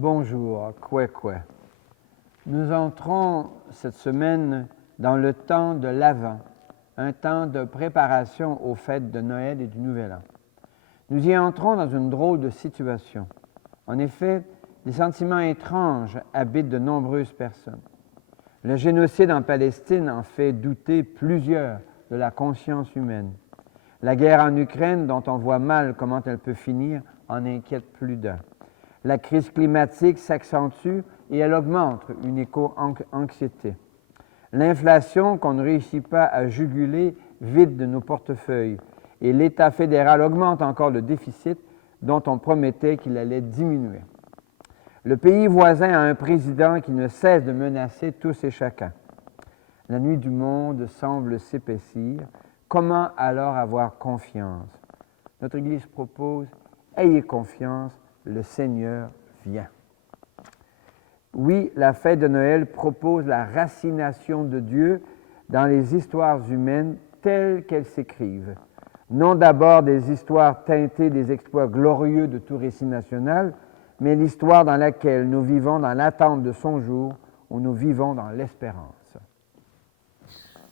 Bonjour, Kwekwe. Nous entrons cette semaine dans le temps de l'Avent, un temps de préparation aux fêtes de Noël et du Nouvel An. Nous y entrons dans une drôle de situation. En effet, des sentiments étranges habitent de nombreuses personnes. Le génocide en Palestine en fait douter plusieurs de la conscience humaine. La guerre en Ukraine, dont on voit mal comment elle peut finir, en inquiète plus d'un. La crise climatique s'accentue et elle augmente une éco-anxiété. L'inflation qu'on ne réussit pas à juguler vide de nos portefeuilles et l'État fédéral augmente encore le déficit dont on promettait qu'il allait diminuer. Le pays voisin a un président qui ne cesse de menacer tous et chacun. La nuit du monde semble s'épaissir. Comment alors avoir confiance? Notre Église propose « Ayez confiance, le Seigneur vient ». Oui, la fête de Noël propose la racination de Dieu dans les histoires humaines telles qu'elles s'écrivent. Non d'abord des histoires teintées des exploits glorieux de tout récit national, mais l'histoire dans laquelle nous vivons dans l'attente de son jour, où nous vivons dans l'espérance.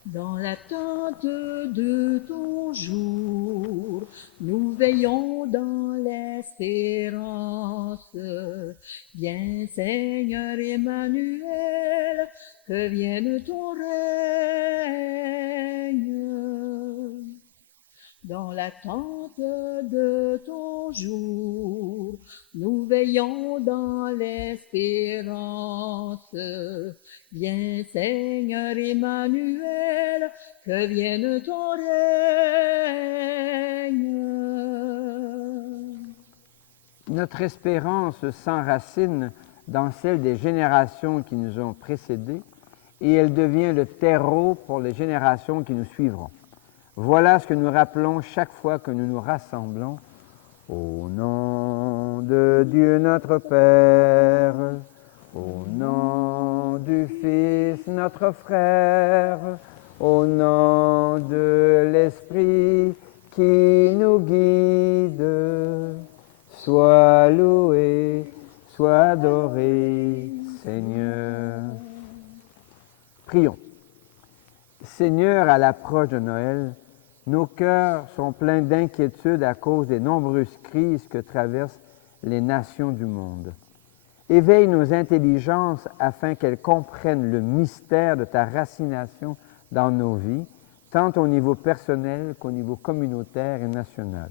Dans l'attente de ton jour, nous veillons dans l'espérance. Viens Seigneur Emmanuel, que vienne ton règne. Dans l'attente de ton jour, nous veillons dans l'espérance. Viens Seigneur Emmanuel, que vienne ton règne. Notre espérance s'enracine dans celle des générations qui nous ont précédés et elle devient le terreau pour les générations qui nous suivront. Voilà ce que nous rappelons chaque fois que nous nous rassemblons. Au nom de Dieu notre Père, au nom du Fils notre frère, au nom de l'Esprit qui nous guide, sois loué, sois adoré, Seigneur. Prions. Seigneur, à l'approche de Noël, nos cœurs sont pleins d'inquiétude à cause des nombreuses crises que traversent les nations du monde. Éveille nos intelligences afin qu'elles comprennent le mystère de ta racination dans nos vies, tant au niveau personnel qu'au niveau communautaire et national.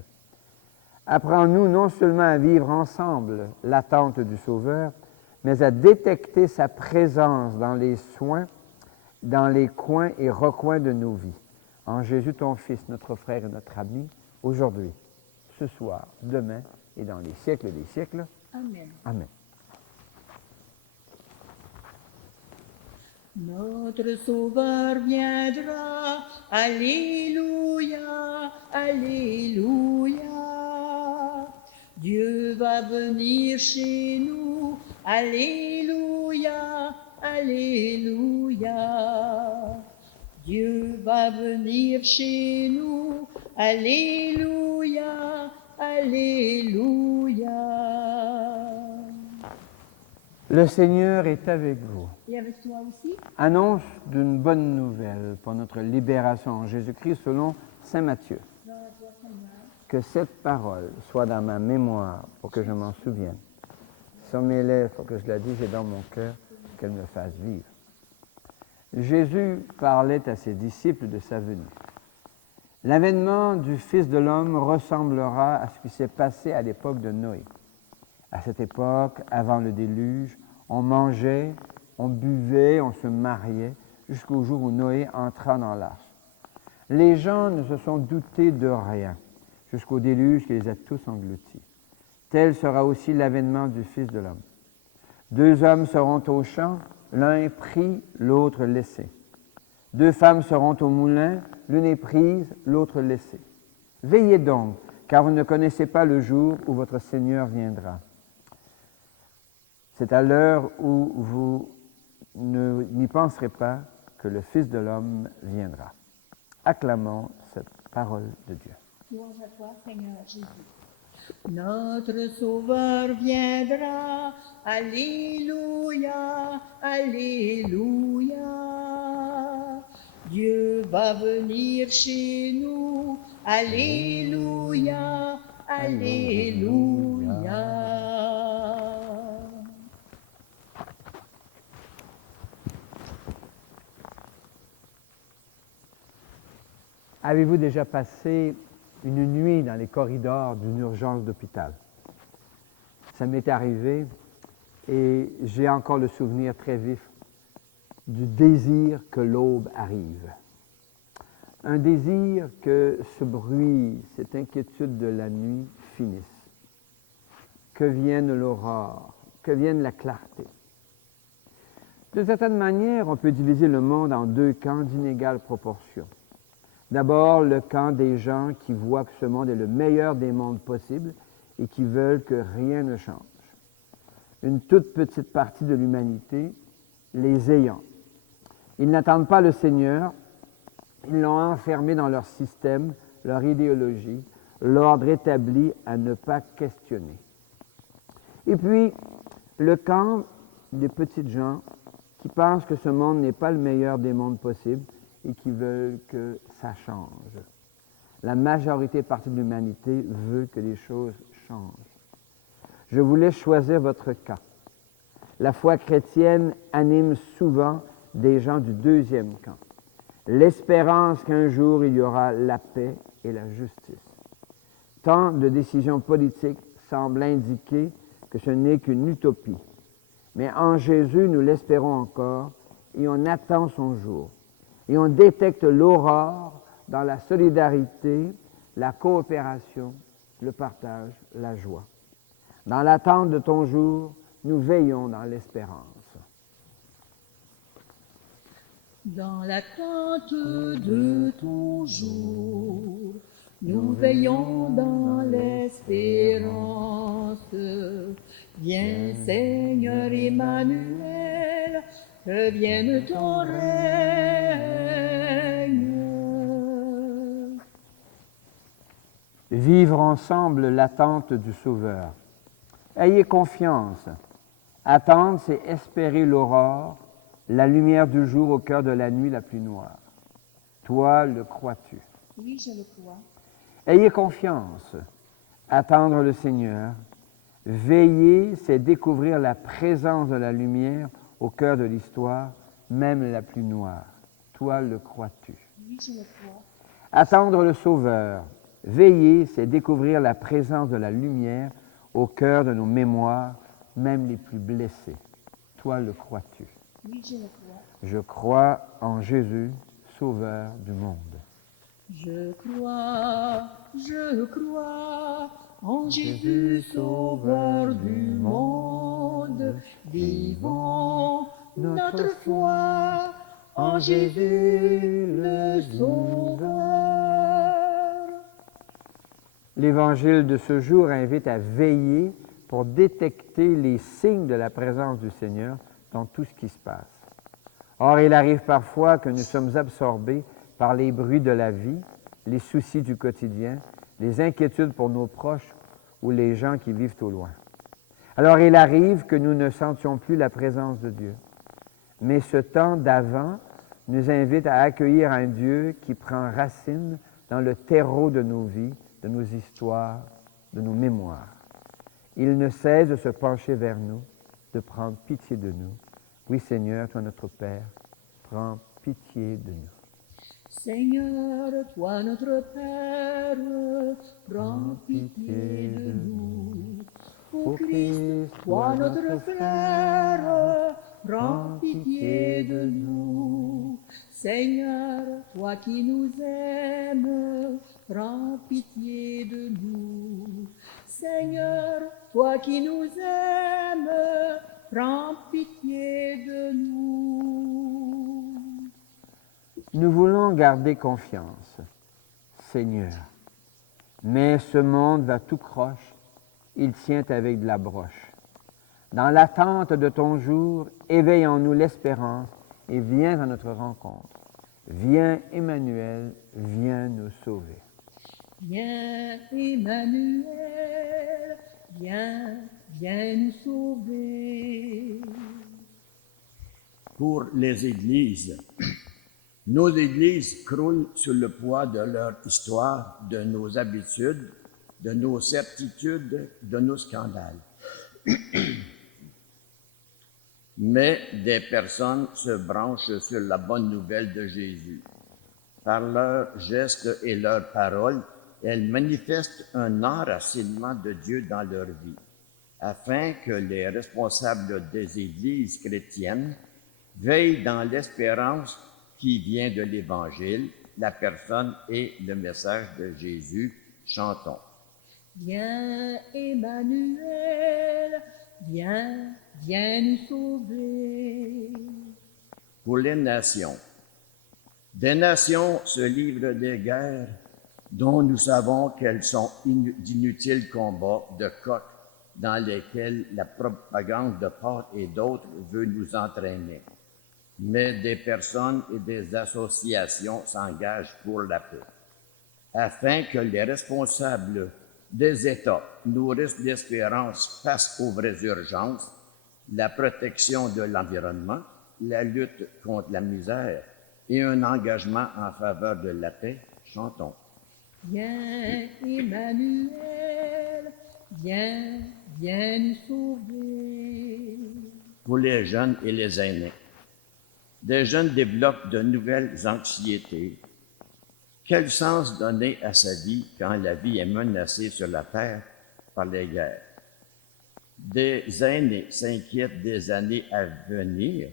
Apprends-nous non seulement à vivre ensemble l'attente du Sauveur, mais à détecter sa présence dans les soins, dans les coins et recoins de nos vies. En Jésus, ton Fils, notre frère et notre ami, aujourd'hui, ce soir, demain et dans les siècles des siècles. Amen. Amen. Notre Sauveur viendra, Alléluia, Alléluia. Dieu va venir chez nous, Alléluia, Alléluia. Dieu va venir chez nous, Alléluia, Alléluia. Le Seigneur est avec vous. Et avec toi aussi? Annonce d'une bonne nouvelle pour notre libération en Jésus-Christ selon saint Matthieu. Que cette parole soit dans ma mémoire pour que je m'en souvienne. Sur mes lèvres pour que je la dise et dans mon cœur qu'elle me fasse vivre. Jésus parlait à ses disciples de sa venue. L'avènement du Fils de l'homme ressemblera à ce qui s'est passé à l'époque de Noé. À cette époque, avant le déluge, on mangeait, on buvait, on se mariait, jusqu'au jour où Noé entra dans l'arche. Les gens ne se sont doutés de rien, jusqu'au déluge qui les a tous engloutis. Tel sera aussi l'avènement du Fils de l'homme. 2 hommes seront au champ, l'un pris, l'autre laissé. 2 femmes seront au moulin, l'une est prise, l'autre laissée. Veillez donc, car vous ne connaissez pas le jour où votre Seigneur viendra. C'est à l'heure où vous n'y penserez pas que le Fils de l'homme viendra. Acclamons cette parole de Dieu. Louange à toi, Seigneur Jésus. Notre Sauveur viendra, Alléluia, Alléluia. Dieu va venir chez nous. Alléluia, Alléluia. Avez-vous déjà passé une nuit dans les corridors d'une urgence d'hôpital? Ça m'est arrivé et j'ai encore le souvenir très vif du désir que l'aube arrive. Un désir que ce bruit, cette inquiétude de la nuit finisse. Que vienne l'aurore, que vienne la clarté. De certaine manière, on peut diviser le monde en deux camps d'inégales proportions. D'abord, le camp des gens qui voient que ce monde est le meilleur des mondes possibles et qui veulent que rien ne change. Une toute petite partie de l'humanité, les ayants. Ils n'attendent pas le Seigneur, ils l'ont enfermé dans leur système, leur idéologie, l'ordre établi à ne pas questionner. Et puis, le camp des petites gens qui pensent que ce monde n'est pas le meilleur des mondes possibles et qui veulent que ça change. La majorité partie de l'humanité veut que les choses changent. Je vous laisse choisir votre cas. La foi chrétienne anime souvent des gens du deuxième camp. L'espérance qu'un jour il y aura la paix et la justice. Tant de décisions politiques semblent indiquer que ce n'est qu'une utopie. Mais en Jésus, nous l'espérons encore et on attend son jour. Et on détecte l'aurore dans la solidarité, la coopération, le partage, la joie. Dans l'attente de ton jour, nous veillons dans l'espérance. Dans l'attente de ton jour, nous veillons dans l'espérance. Viens Seigneur Emmanuel, que vienne ton règne. Vivre ensemble l'attente du Sauveur. Ayez confiance. Attendre, c'est espérer l'aurore, la lumière du jour au cœur de la nuit la plus noire. Toi, le crois-tu? Oui, je le crois. Ayez confiance. Attendre le Seigneur. Veiller, c'est découvrir la présence de la lumière au cœur de l'histoire, même la plus noire. Toi, le crois-tu? Oui, je le crois. Attendre le Sauveur. Veiller, c'est découvrir la présence de la lumière au cœur de nos mémoires, même les plus blessées. Toi, le crois-tu? Oui, je le crois. Je crois en Jésus, Sauveur du monde. Je crois en Jésus, Sauveur du monde. Vivons notre foi en Jésus, le Sauveur. L'Évangile de ce jour invite à veiller pour détecter les signes de la présence du Seigneur dans tout ce qui se passe. Or, il arrive parfois que nous sommes absorbés par les bruits de la vie, les soucis du quotidien, les inquiétudes pour nos proches ou les gens qui vivent au loin. Alors, il arrive que nous ne sentions plus la présence de Dieu. Mais ce temps d'avant nous invite à accueillir un Dieu qui prend racine dans le terreau de nos vies, de nos histoires, de nos mémoires. Il ne cesse de se pencher vers nous, de prendre pitié de nous. Oui, Seigneur, toi notre Père, prends pitié de nous. Seigneur, toi notre Père, prends pitié de nous. Ô Christ, toi notre frère, prends pitié de nous. Seigneur, toi qui nous aimes, prends pitié de nous. Seigneur, toi qui nous aimes, prends pitié de nous. Nous voulons garder confiance, Seigneur, mais ce monde va tout croche, il tient avec de la broche. Dans l'attente de ton jour, éveille en nous l'espérance et viens à notre rencontre. Viens, Emmanuel, viens nous sauver. Viens, Emmanuel, viens nous sauver. pour les églises. Nos églises croulent sous le poids de leur histoire, de nos habitudes, de nos certitudes, de nos scandales. Mais des personnes se branchent sur la bonne nouvelle de Jésus. Par leurs gestes et leurs paroles, elles manifestent un enracinement de Dieu dans leur vie, afin que les responsables des églises chrétiennes veillent dans l'espérance qui vient de l'Évangile, la personne et le message de Jésus. Chantons. Viens Emmanuel, viens, viens nous sauver. Pour les nations. Des nations se livrent des guerres dont nous savons qu'elles sont d'inutiles combats de coqs dans lesquels la propagande de part et d'autre veut nous entraîner. Mais des personnes et des associations s'engagent pour la paix, afin que les responsables des États nourrissent l'espérance face aux vraies urgences, la protection de l'environnement, la lutte contre la misère et un engagement en faveur de la paix. Chantons. Viens Emmanuel, viens, viens nous sauver. Pour les jeunes et les aînés. Des jeunes développent de nouvelles anxiétés. Quel sens donner à sa vie quand la vie est menacée sur la terre par les guerres? Des aînés s'inquiètent des années à venir.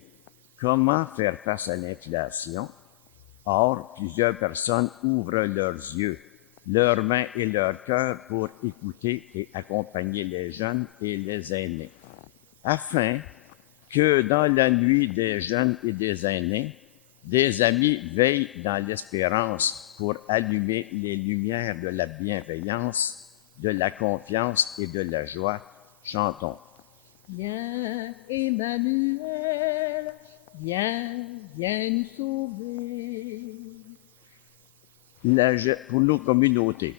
Comment faire face à l'inflation? Or, plusieurs personnes ouvrent leurs yeux, leurs mains et leur cœur pour écouter et accompagner les jeunes et les aînés, afin que dans la nuit des jeunes et des aînés, des amis veillent dans l'espérance pour allumer les lumières de la bienveillance, de la confiance et de la joie. Chantons. Viens Emmanuel, viens, viens nous sauver. Pour nos communautés,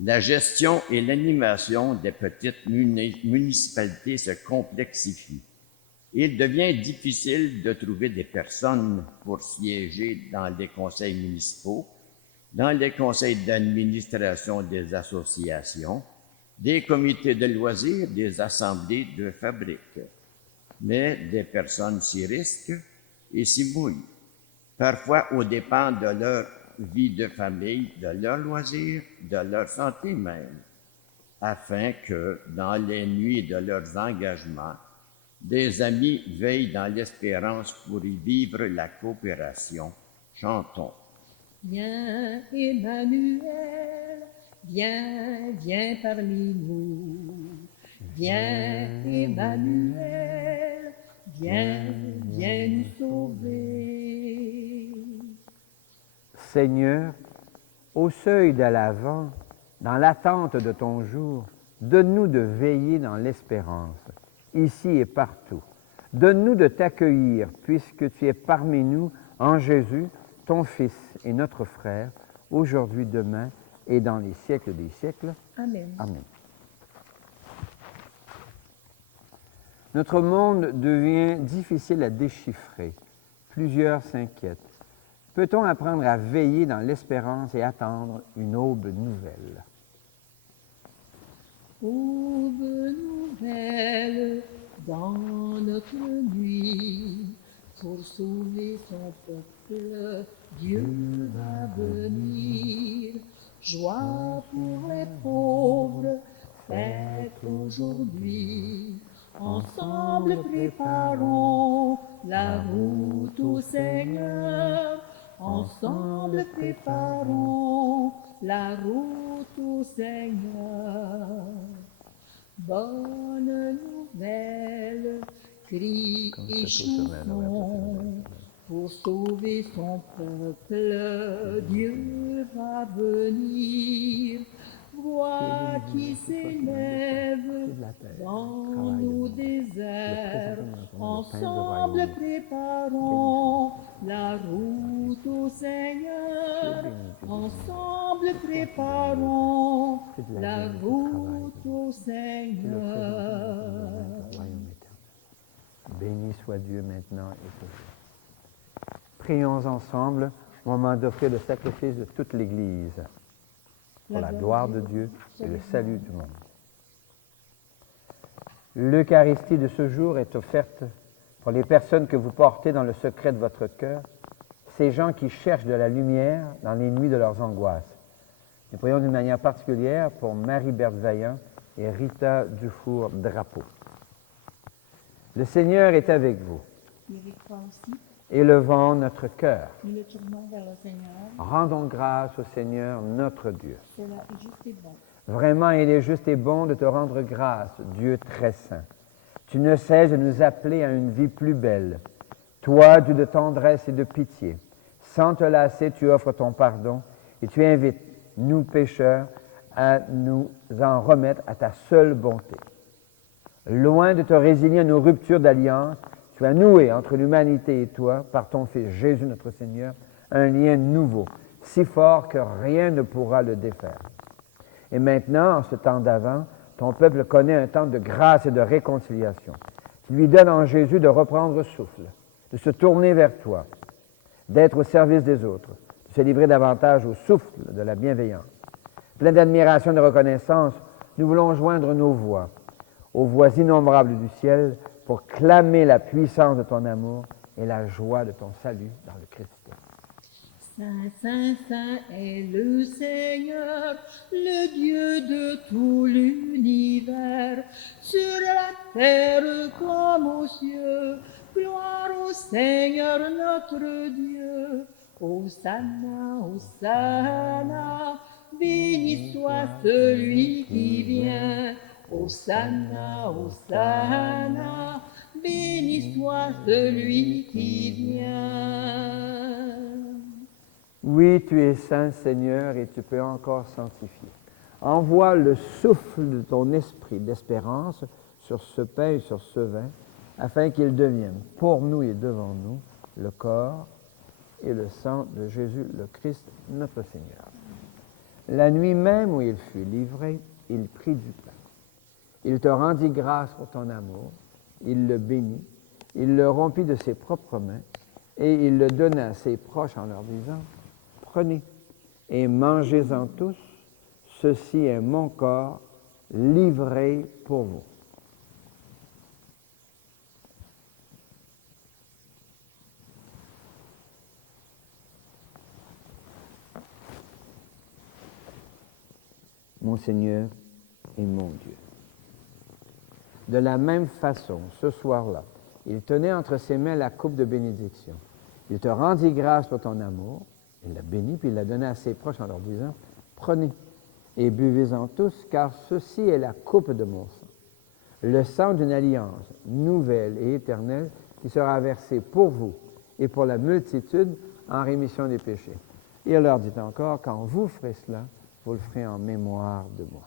la gestion et l'animation des petites municipalités se complexifient. Il devient difficile de trouver des personnes pour siéger dans les conseils municipaux, dans les conseils d'administration des associations, des comités de loisirs, des assemblées de fabriques. Mais des personnes s'y risquent et s'y mouillent, parfois aux dépens de leur vie de famille, de leurs loisirs, de leur santé même, afin que, dans les nuits de leurs engagements, des amis veillent dans l'espérance pour y vivre la coopération. Chantons. Viens Emmanuel, viens, viens parmi nous. Viens Emmanuel, viens, viens nous sauver. Seigneur, au seuil de l'Avent, dans l'attente de ton jour, donne-nous de veiller dans l'espérance, ici et partout. Donne-nous de t'accueillir, puisque tu es parmi nous en Jésus, ton Fils et notre frère, aujourd'hui, demain et dans les siècles des siècles. Amen. Amen. Notre monde devient difficile à déchiffrer. Plusieurs s'inquiètent. Peut-on apprendre à veiller dans l'espérance et attendre une aube nouvelle? Aube nouvelle dans notre nuit, pour sauver son peuple, Dieu va venir. Joie pour les pauvres, fête aujourd'hui. Ensemble préparons la route au Seigneur. Ensemble préparons la route au Seigneur. Bonne nouvelle, cris et chansons, pour sauver son peuple, Dieu va venir. Voix qui s'élève dans nos déserts, ensemble préparons la route au Seigneur. Ensemble préparons la route au Seigneur. Béni soit Dieu maintenant et toujours. Prions ensemble au moment d'offrir le sacrifice de toute l'Église pour la gloire de Dieu et le salut du monde. L'Eucharistie de ce jour est offerte pour les personnes que vous portez dans le secret de votre cœur, ces gens qui cherchent de la lumière dans les nuits de leurs angoisses. Nous prions d'une manière particulière pour Marie-Berthe Vaillant et Rita Dufour-Drapeau. Le Seigneur est avec vous. Il est avec toi aussi. Élevons notre cœur. Nous le tournons vers le Seigneur. Rendons grâce au Seigneur notre Dieu. Cela est juste et bon. Vraiment, il est juste et bon de te rendre grâce, Dieu très saint. Tu ne cesses de nous appeler à une vie plus belle. Toi, Dieu de tendresse et de pitié, sans te lasser, tu offres ton pardon et tu invites, nous pécheurs, à nous en remettre à ta seule bonté. Loin de te résigner à nos ruptures d'alliance, tu as noué entre l'humanité et toi, par ton Fils Jésus notre Seigneur, un lien nouveau, si fort que rien ne pourra le défaire. Et maintenant, en ce temps d'avant, ton peuple connaît un temps de grâce et de réconciliation. Tu lui donnes en Jésus de reprendre souffle, de se tourner vers toi, d'être au service des autres, de se livrer davantage au souffle de la bienveillance. Plein d'admiration et de reconnaissance, nous voulons joindre nos voix aux voix innombrables du ciel pour clamer la puissance de ton amour et la joie de ton salut dans le Christ. Saint, Saint, Saint est le Seigneur, le Dieu de tout l'univers, sur la terre comme aux cieux. Gloire au Seigneur notre Dieu. Hosanna, Hosanna, béni soit celui qui vient. Hosanna, Hosanna, béni soit celui qui vient. Oui, tu es saint, Seigneur, et tu peux encore sanctifier. Envoie le souffle de ton esprit d'espérance sur ce pain et sur ce vin, afin qu'ils deviennent pour nous et devant nous le corps et le sang de Jésus le Christ, notre Seigneur. La nuit même où il fut livré, il prit du pain. Il te rendit grâce pour ton amour, il le bénit, il le rompit de ses propres mains, et il le donna à ses proches en leur disant, « Prenez et mangez-en tous, ceci est mon corps livré pour vous. » Mon Seigneur et mon Dieu. De la même façon, ce soir-là, il tenait entre ses mains la coupe de bénédiction. Il te rendit grâce pour ton amour, il l'a béni, puis il l'a donné à ses proches en leur disant, « Prenez et buvez-en tous, car ceci est la coupe de mon sang, le sang d'une alliance nouvelle et éternelle qui sera versé pour vous et pour la multitude en rémission des péchés. » Et il leur dit encore, « Quand vous ferez cela, vous le ferez en mémoire de moi. »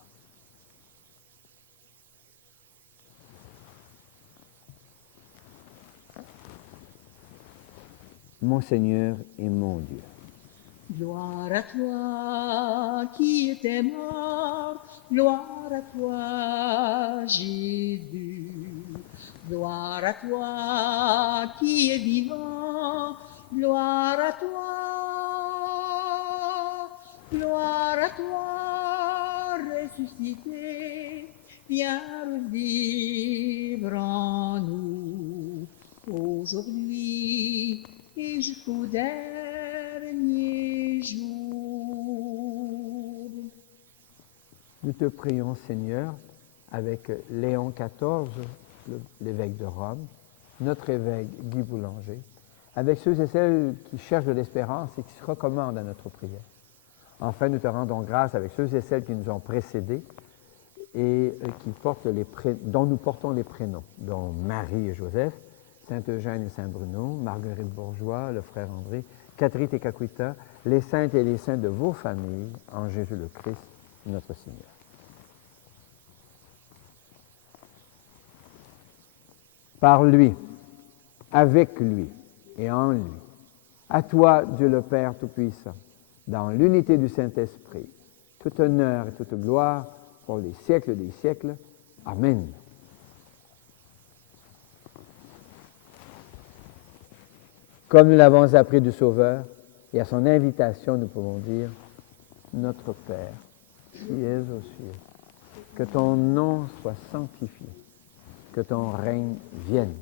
Mon Seigneur et mon Dieu. Gloire à toi qui étais mort, gloire à toi Jésus. Gloire à toi qui es vivant, gloire à toi ressuscité, viens revivre en nous aujourd'hui et jusqu'au dernier jour. Nous te prions, Seigneur, avec Léon XIV, l'évêque de Rome, notre évêque Guy Boulanger, avec ceux et celles qui cherchent de l'espérance et qui se recommandent à notre prière. Enfin, nous te rendons grâce avec ceux et celles qui nous ont précédés et dont nous portons les prénoms, dont Marie et Joseph, Saint-Eugène et Saint-Bruno, Marguerite Bourgeois, le frère André, Catherine et Caquita, les saintes et les saints de vos familles, en Jésus le Christ, notre Seigneur. Par lui, avec lui et en lui, à toi, Dieu le Père Tout-Puissant, dans l'unité du Saint-Esprit, tout honneur et toute gloire pour les siècles des siècles. Amen. Comme nous l'avons appris du Sauveur, et à son invitation, nous pouvons dire, Notre Père, qui es aux cieux, que ton nom soit sanctifié, que ton règne vienne,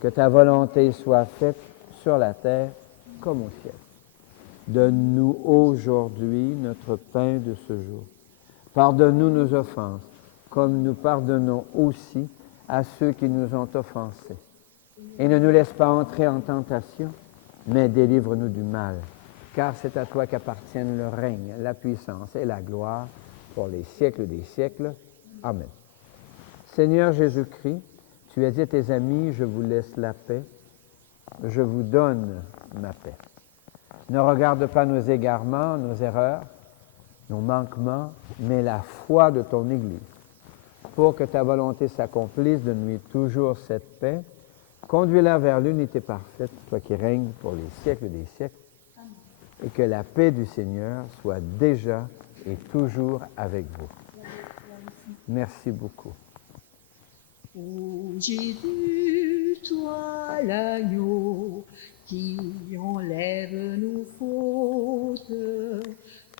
que ta volonté soit faite sur la terre comme au ciel. Donne-nous aujourd'hui notre pain de ce jour. Pardonne-nous nos offenses, comme nous pardonnons aussi à ceux qui nous ont offensés. Et ne nous laisse pas entrer en tentation, mais délivre-nous du mal, car c'est à toi qu'appartiennent le règne, la puissance et la gloire pour les siècles des siècles. Amen. Seigneur Jésus-Christ, tu as dit à tes amis, je vous laisse la paix, je vous donne ma paix. Ne regarde pas nos égarements, nos erreurs, nos manquements, mais la foi de ton Église. Pour que ta volonté s'accomplisse, donne-lui toujours cette paix. Conduis-la vers l'unité parfaite, toi qui règnes pour les siècles des siècles, et que la paix du Seigneur soit déjà et toujours avec vous. Merci beaucoup. Ô Jésus, toi l'agneau qui enlève nos fautes,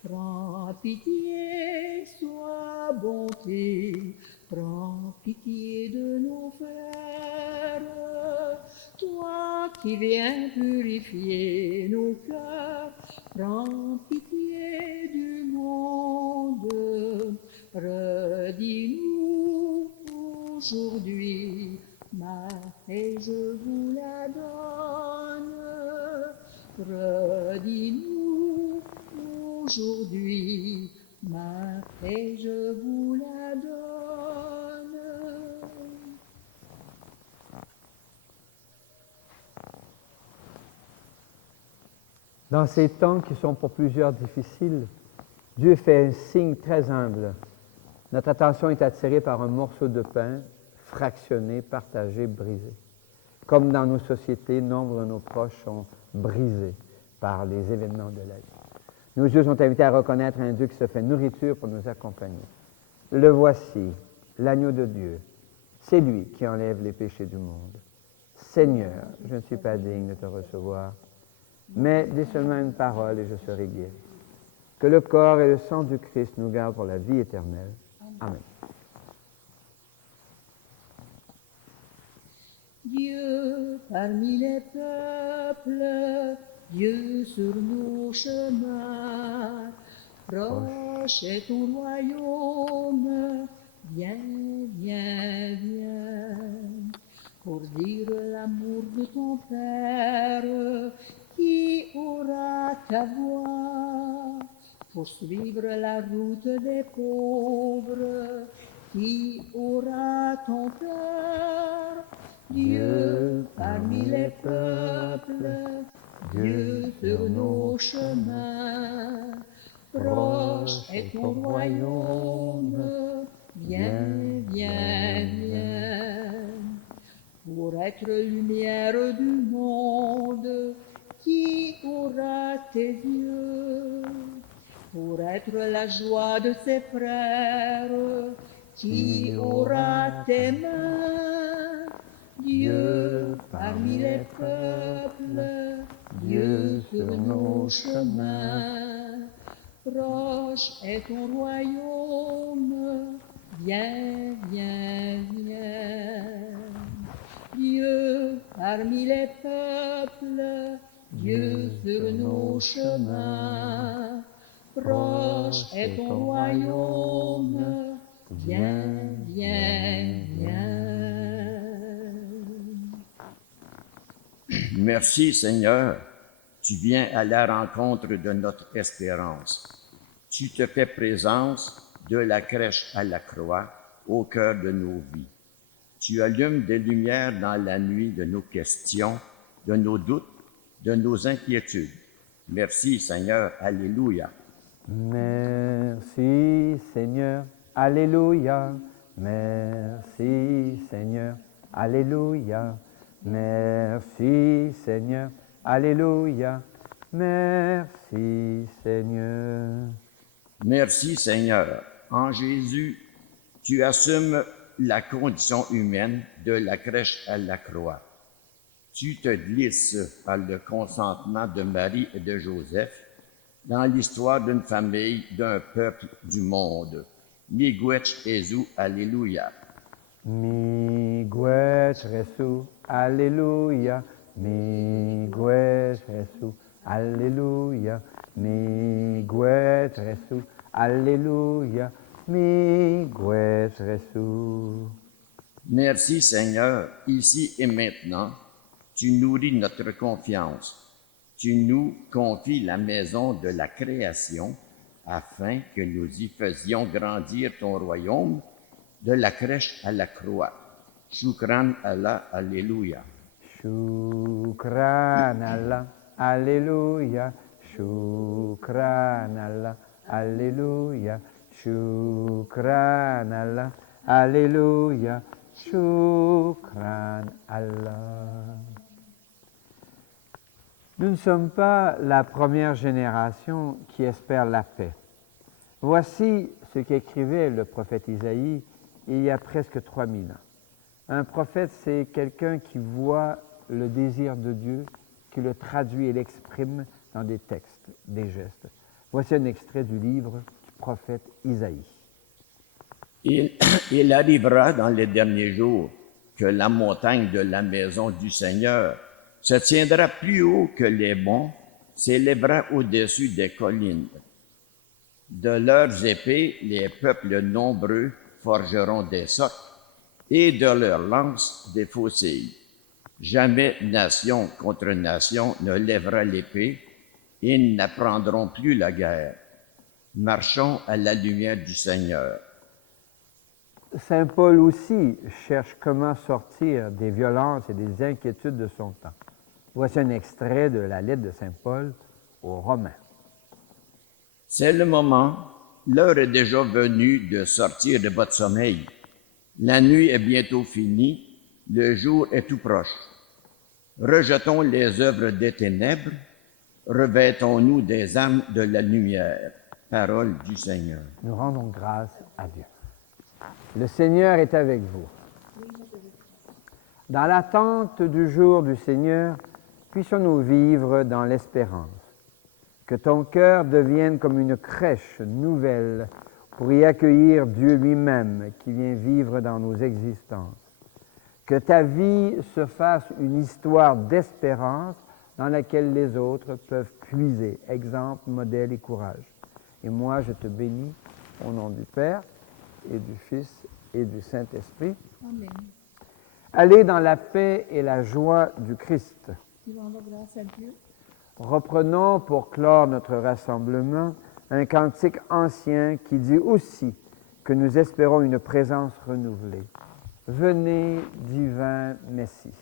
prends pitié, sois bonté, prends pitié de nos frères. Toi qui viens purifier nos cœurs, prends pitié du monde. Redis-nous aujourd'hui, ma paix je vous la donne. Redis-nous aujourd'hui, ma paix je vous la donne. Dans ces temps qui sont pour plusieurs difficiles, Dieu fait un signe très humble. Notre attention est attirée par un morceau de pain fractionné, partagé, brisé. Comme dans nos sociétés, nombre de nos proches sont brisés par les événements de la vie. Nos yeux sont invités à reconnaître un Dieu qui se fait nourriture pour nous accompagner. Le voici, l'agneau de Dieu. C'est lui qui enlève les péchés du monde. Seigneur, je ne suis pas digne de te recevoir, mais dis seulement une parole et je serai guéri. Que le corps et le sang du Christ nous gardent pour la vie éternelle. Amen. Dieu parmi les peuples, Dieu sur nos chemins, proche est ton royaume, viens, viens, viens, pour dire l'amour de ton Père, qui aura ta voix, pour suivre la route des pauvres, qui aura ton cœur. Dieu parmi les peuples, Dieu sur nos chemins, proche est ton royaume, viens, viens, viens, pour être lumière du monde, qui aura tes yeux, pour être la joie de ses frères, qui aura tes mains. Dieu parmi les peuples, Dieu sur nos chemins, proche est ton royaume, viens, viens, viens. Dieu parmi les peuples, Dieu sur nos chemins, proche est ton royaume, viens, viens, viens. Merci Seigneur, tu viens à la rencontre de notre espérance. Tu te fais présence de la crèche à la croix au cœur de nos vies. Tu allumes des lumières dans la nuit de nos questions, de nos doutes, de nos inquiétudes. Merci Seigneur, Alléluia. Merci Seigneur, Alléluia. Merci Seigneur, Alléluia. Merci Seigneur, Alléluia. Merci Seigneur. Merci Seigneur. En Jésus, tu assumes la condition humaine de la crèche à la croix. tu te glisses par le consentement de Marie et de Joseph dans l'histoire d'une famille, d'un peuple, du monde. Miigwech Jésus, Alléluia. Miigwech Jésus, Alléluia. Miigwech Jésus, Alléluia. Miigwech Jésus, Alléluia. Miigwech Jésus. Merci Seigneur, ici et maintenant, tu nourris notre confiance. Tu nous confies la maison de la création afin que nous y faisions grandir ton royaume de la crèche à la croix. Shukran Allah, Alléluia. Shukran Allah, Alléluia. Shukran Allah, Alléluia. Shukran Allah, Alléluia. Shukran Allah. Nous ne sommes pas la première génération qui espère la paix. Voici ce qu'écrivait le prophète Isaïe il y a presque 3000 ans. Un prophète, c'est quelqu'un qui voit le désir de Dieu, qui le traduit et l'exprime dans des textes, des gestes. Voici un extrait du livre du prophète Isaïe. Il arrivera dans les derniers jours que la montagne de la maison du Seigneur se tiendra plus haut que les monts, s'élèvera au-dessus des collines. De leurs épées, les peuples nombreux forgeront des socs, et de leurs lances, des faucilles. Jamais nation contre nation ne lèvera l'épée, ils n'apprendront plus la guerre. Marchons à la lumière du Seigneur. Saint Paul aussi cherche comment sortir des violences et des inquiétudes de son temps. Voici un extrait de la lettre de Saint Paul aux Romains. C'est le moment, l'heure est déjà venue de sortir de votre sommeil. La nuit est bientôt finie, le jour est tout proche. Rejetons les œuvres des ténèbres, revêtons-nous des armes de la lumière. Parole du Seigneur. Nous rendons grâce à Dieu. Le Seigneur est avec vous. Dans l'attente du jour du Seigneur, puissions-nous vivre dans l'espérance. Que ton cœur devienne comme une crèche nouvelle pour y accueillir Dieu lui-même qui vient vivre dans nos existences. Que ta vie se fasse une histoire d'espérance dans laquelle les autres peuvent puiser exemple, modèle et courage. Et moi, je te bénis au nom du Père et du Fils et du Saint-Esprit. Amen. Allez dans la paix et la joie du Christ. Nous rendons grâce à Dieu. Reprenons pour clore notre rassemblement un cantique ancien qui dit aussi que nous espérons une présence renouvelée. Venez, divin Messie.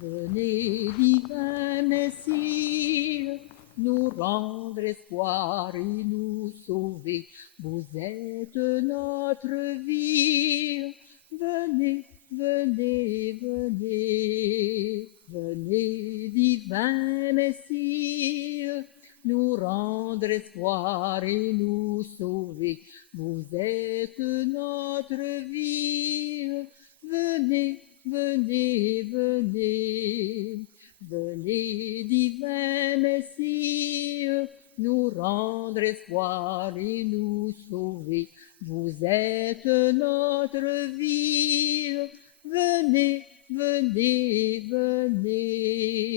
Venez, divin Messie, nous rendre espoir et nous sauver. Vous êtes notre vie. Venez, venez, venez. Venez, divin Messie, nous rendre espoir et nous sauver. Vous êtes notre vie. Venez, venez, venez. Venez, divin Messie, nous rendre espoir et nous sauver. Vous êtes notre vie. Venez, venez, venez.